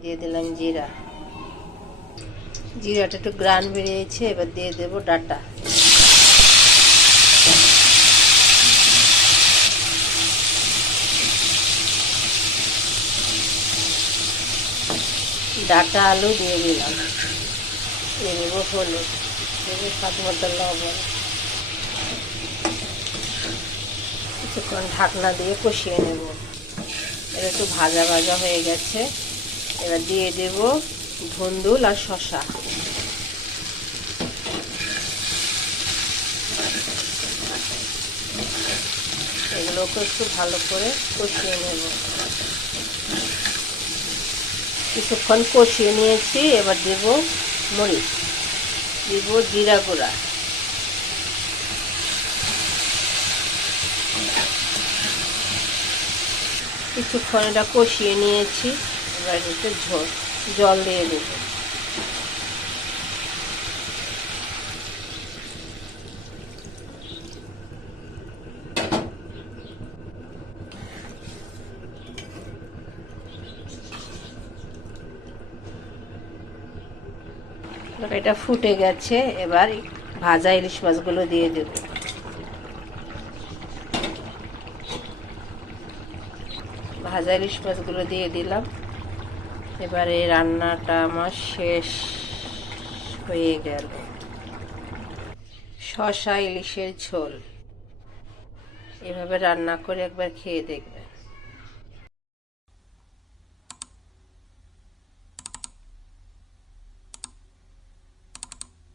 দিয়ে দিলাম জিরা, জিরাটা একটু গ্রান বেরিয়েছে। এবার দিয়ে দেব ডাটা, ডাটা আলু দিয়ে দিলাম। দিয়ে দেবো হলুদ, দেবো স্বাদ মতো লবণ। কিছুক্ষণ ঢাকনা দিয়ে কষিয়ে নেব। এটা একটু ভাজা ভাজা হয়ে গেছে। এবার দিয়ে দেব ধুন্দুল আর শসা। এগুলোকে একটু ভালো করে কষিয়ে নেব। কিছুক্ষণ কষিয়ে নিয়েছি। এবার দেব মরিচ, দেব জিরা গুঁড়া, কিছুক্ষণ এটা কষিয়ে নিয়েছি। এবার একটু জল দিয়ে দেব। এটা ফুটে গেছে। এবার ভাজা ইলিশ মাছগুলো দিয়ে দেব। ভাজা ইলিশ মাছগুলো দিয়ে দিলাম। এবারে রান্নাটা আমার শেষ হয়ে গেল। শসা ইলিশের ঝোল এভাবে রান্না করে একবার খেয়ে দেখবেন।